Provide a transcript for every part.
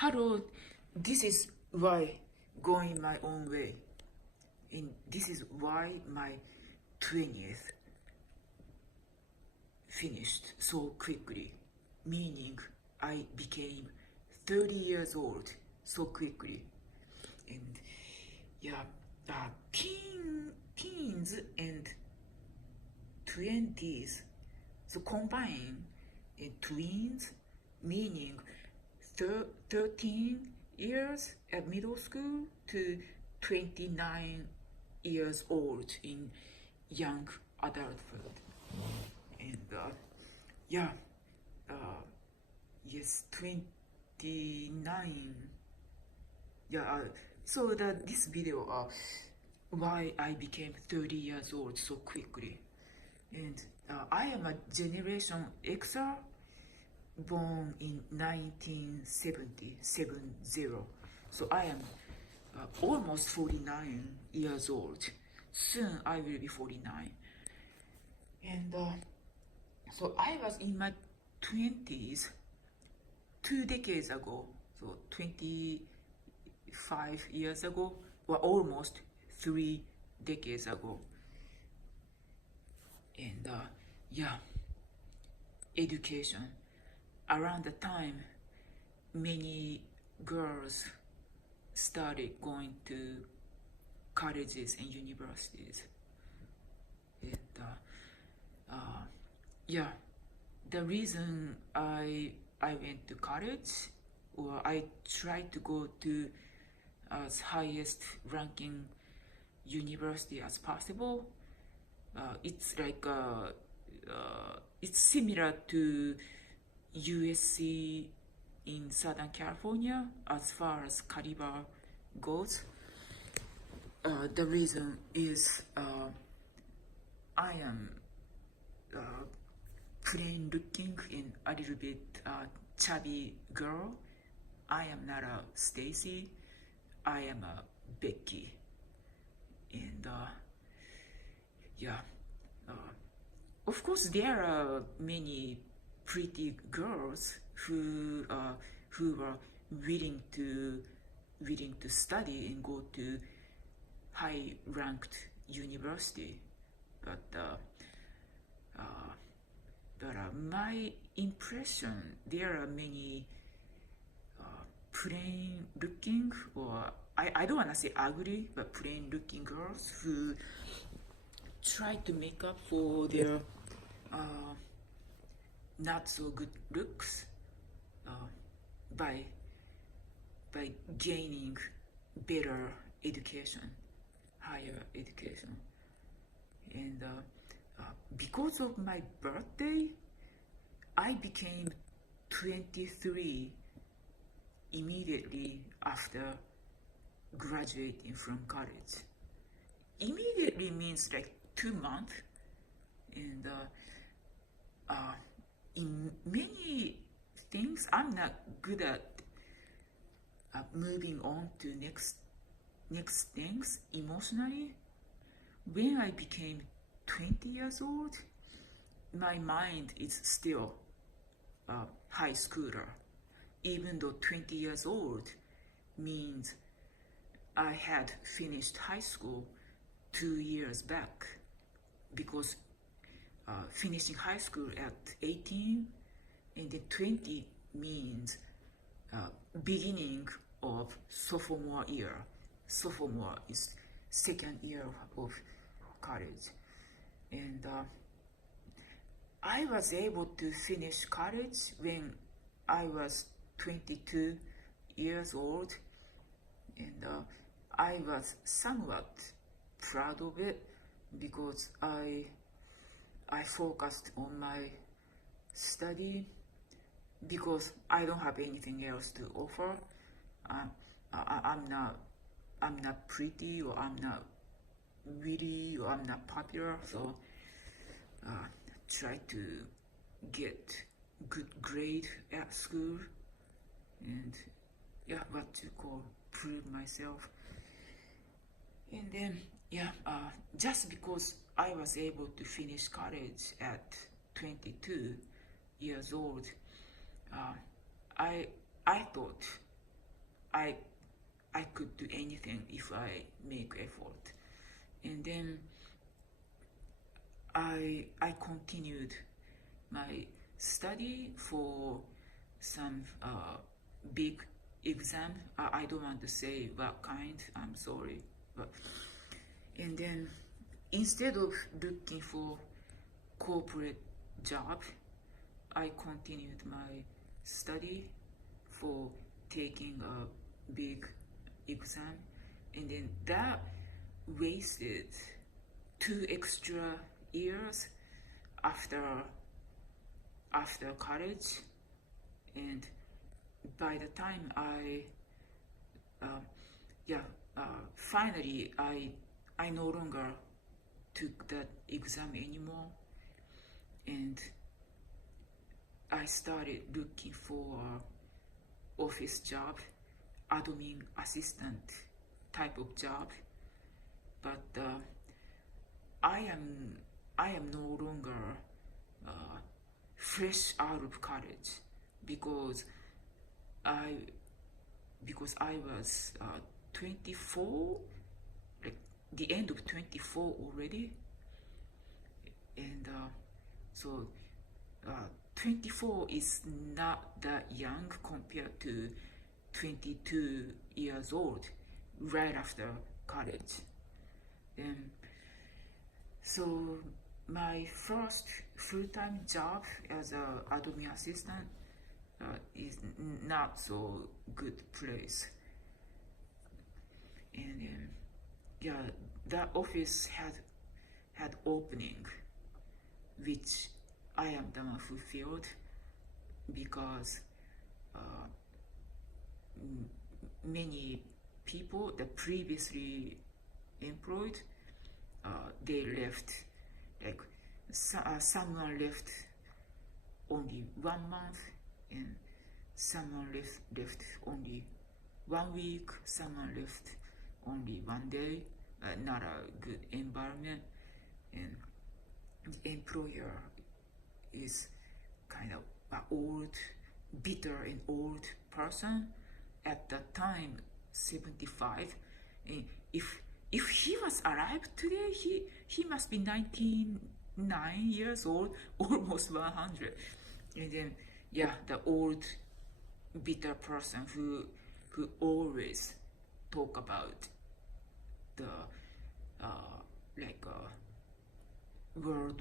Hello, this is why going my own way. And this is why my 20th finished so quickly, meaning I became 30 years old so quickly. And yeah, teens and 20s, so combine twins, meaning 13 years at middle school to 29 years old in young adulthood. And yeah, uh, yes, 29. Yeah, so this video, why I became 30 years old so quickly. And I am a Generation Xer, born in 1970. So I am almost 49 years old. Soon I will be 49. And so I was in my 20s 2 decades ago, so 25 years ago, or almost 3 decades ago. And yeah, education. Around the time, many girls started going to colleges and universities. And yeah, the reason I went to college, or I tried to go to as highest ranking university as possible, it's like it's similar to USC in Southern California as far as caliber goes. The reason is I am plain looking and a little bit chubby girl. I am not a Stacy, I am a Becky. And yeah, of course there are many pretty girls who were willing to study and go to high ranked university, but my impression, there are many plain looking, or I don't want to say ugly, but plain looking girls who try to make up for their not so good looks by gaining better education, higher education. And because of my birthday, I became 23 immediately after graduating from college. Immediately means like 2 months. And in many things, I'm not good at moving on to next things emotionally. When I became 20 years old, my mind is still high schooler, even though 20 years old means I had finished high school 2 years back, because finishing high school at 18 and then 20 means beginning of sophomore year. Sophomore is second year of college. And I was able to finish college when I was 22 years old, and I was somewhat proud of it, because I focused on my study, because I don't have anything else to offer. I'm not pretty, or I'm not witty, or I'm not popular, so try to get good grade at school, and yeah, what to call, prove myself. And then yeah, just because I was able to finish college at 22 years old, I thought I could do anything if I make effort. And then I continued my study for some big exam. I don't want to say what kind, I'm sorry. But, and then instead of looking for corporate job, I continued my study for taking a big exam, and then that wasted 2 extra years after college. And by the time finally I no longer took that exam anymore, and I started looking for office job, admin assistant type of job. But I am no longer fresh out of college, because I was 24, like the end of 24 already. And so 24 is not that young compared to 22 years old right after college. Then so my first full-time job as a admin assistant is not so good place. And that office had opening, which I am the one who filled, because many people that previously employed, they left, like someone left only 1 month, and someone left only 1 week, someone left only 1 day. Not a good environment, and the employer is kind of an old, bitter and old person. At that time, 75. And if he was alive today, he must be 99 years old, almost 100. And then the old, bitter person who always talk about the World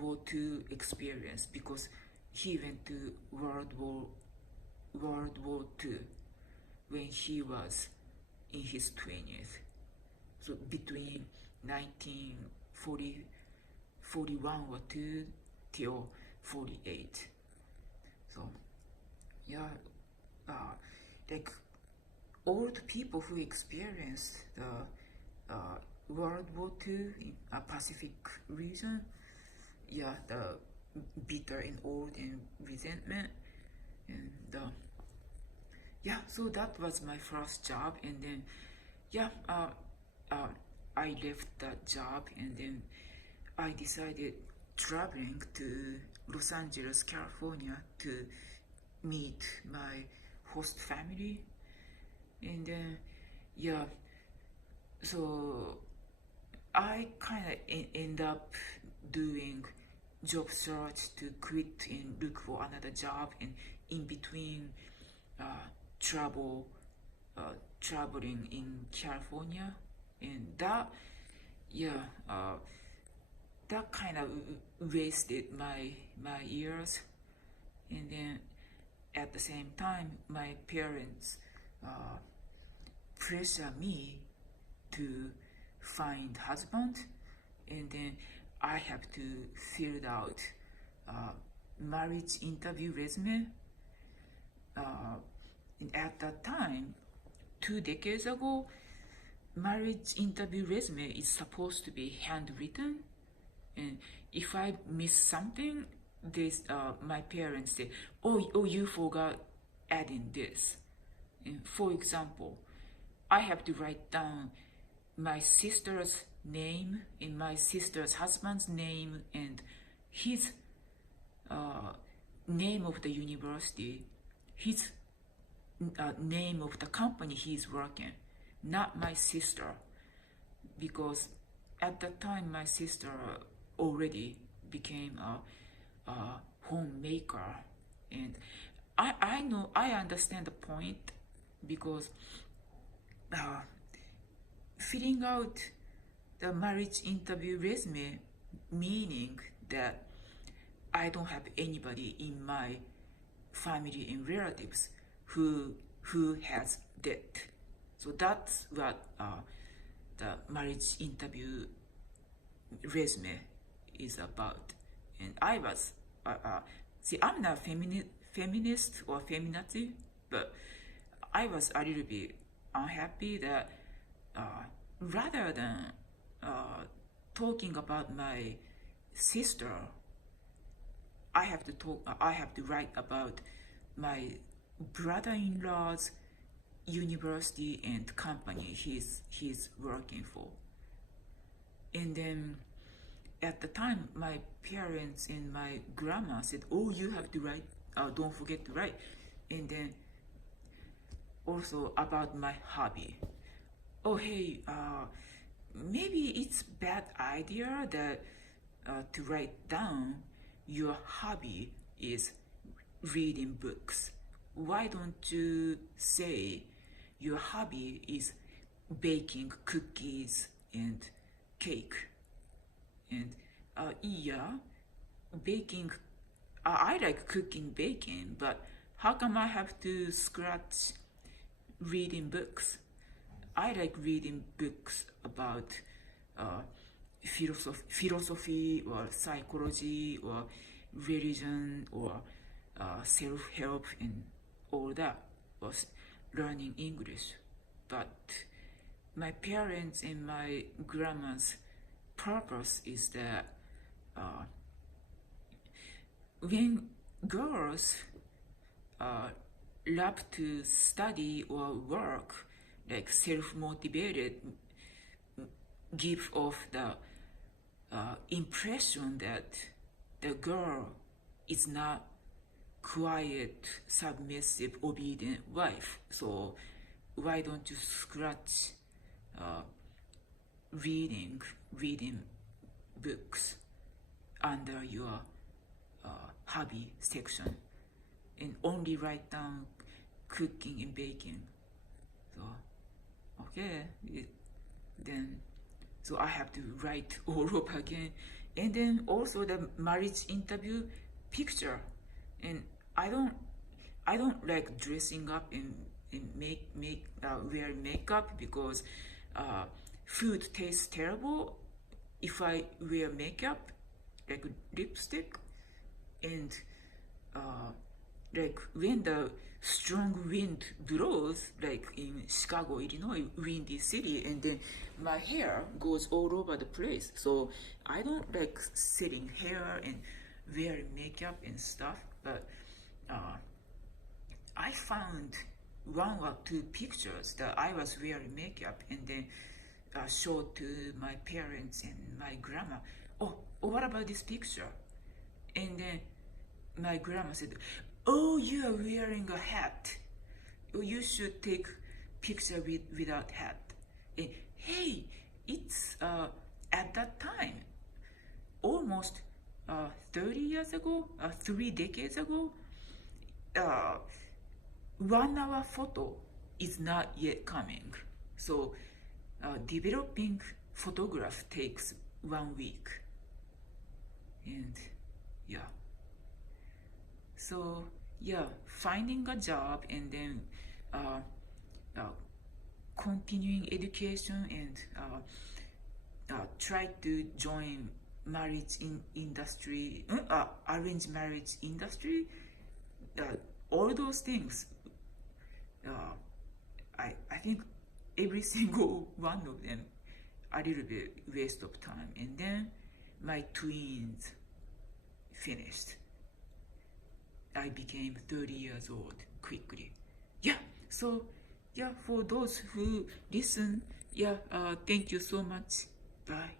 War II experience, because he went to World War II when he was in his 20s. So between 1941 or 2 till 48. So like old people who experienced the World War II in a Pacific region, the bitter and old and resentment. And so that was my first job. And then I left that job, and then I decided traveling to Los Angeles, California to meet my host family. And then so I kind of end up doing job search to quit and look for another job, and in between traveling in California. And that kind of wasted my years. And then at the same time, my parents pressure me to find husband, and then I have to fill out marriage interview resume. And at that time, 2 decades ago, marriage interview resume is supposed to be handwritten, and if I miss something, my parents say, oh, you forgot adding this. And for example, I have to write down my sister's name and my sister's husband's name and his name of the university, his name of the company he's working, not my sister, because at that time my sister already became a homemaker, and I know I understand the point, because uh, filling out the marriage interview resume, meaning that I don't have anybody in my family and relatives who has debt. So that's what the marriage interview resume is about. And I was see, I'm not feminist or feminazi, but I was a little bit unhappy that rather than talking about my sister, I have to write about my brother-in-law's university and company he's working for. And then at the time, my parents and my grandma said, "Oh, you have to write. Don't forget to write." And then also about my hobby. Oh, hey, maybe it's bad idea that to write down your hobby is reading books. Why don't you say your hobby is baking cookies and cake? And yeah, baking, I like cooking, baking, but how come I have to scratch reading books? I like reading books about philosophy or psychology or religion or self-help and all that, was learning English. But my parents and my grandma's purpose is that when girls love to study or work, like self-motivated, give off the impression that the girl is not quiet, submissive, obedient wife. So why don't you scratch reading books under your hobby section and only write down cooking and baking? So okay, then so I have to write all over again. And then also the marriage interview picture, and I don't like dressing up and wear makeup, because food tastes terrible if I wear makeup, like lipstick. And like when the strong wind blows, like in Chicago, Illinois, windy city, and then my hair goes all over the place. So I don't like setting hair and wearing makeup and stuff. But I found one or two pictures that I was wearing makeup, and then showed to my parents and my grandma. Oh, what about this picture? And then my grandma said, "Oh, you are wearing a hat. Oh, you should take picture without hat." And hey, it's at that time, almost 30 years ago, 3 decades ago, 1 hour photo is not yet coming. So developing photograph takes 1 week. And yeah. So yeah, finding a job and then continuing education and try to join marriage industry, arranged marriage industry, all those things. I think every single one of them a little bit waste of time. And then my twins finished. I became 30 years old quickly. Yeah, so yeah, for those who listen, yeah, thank you so much. Bye.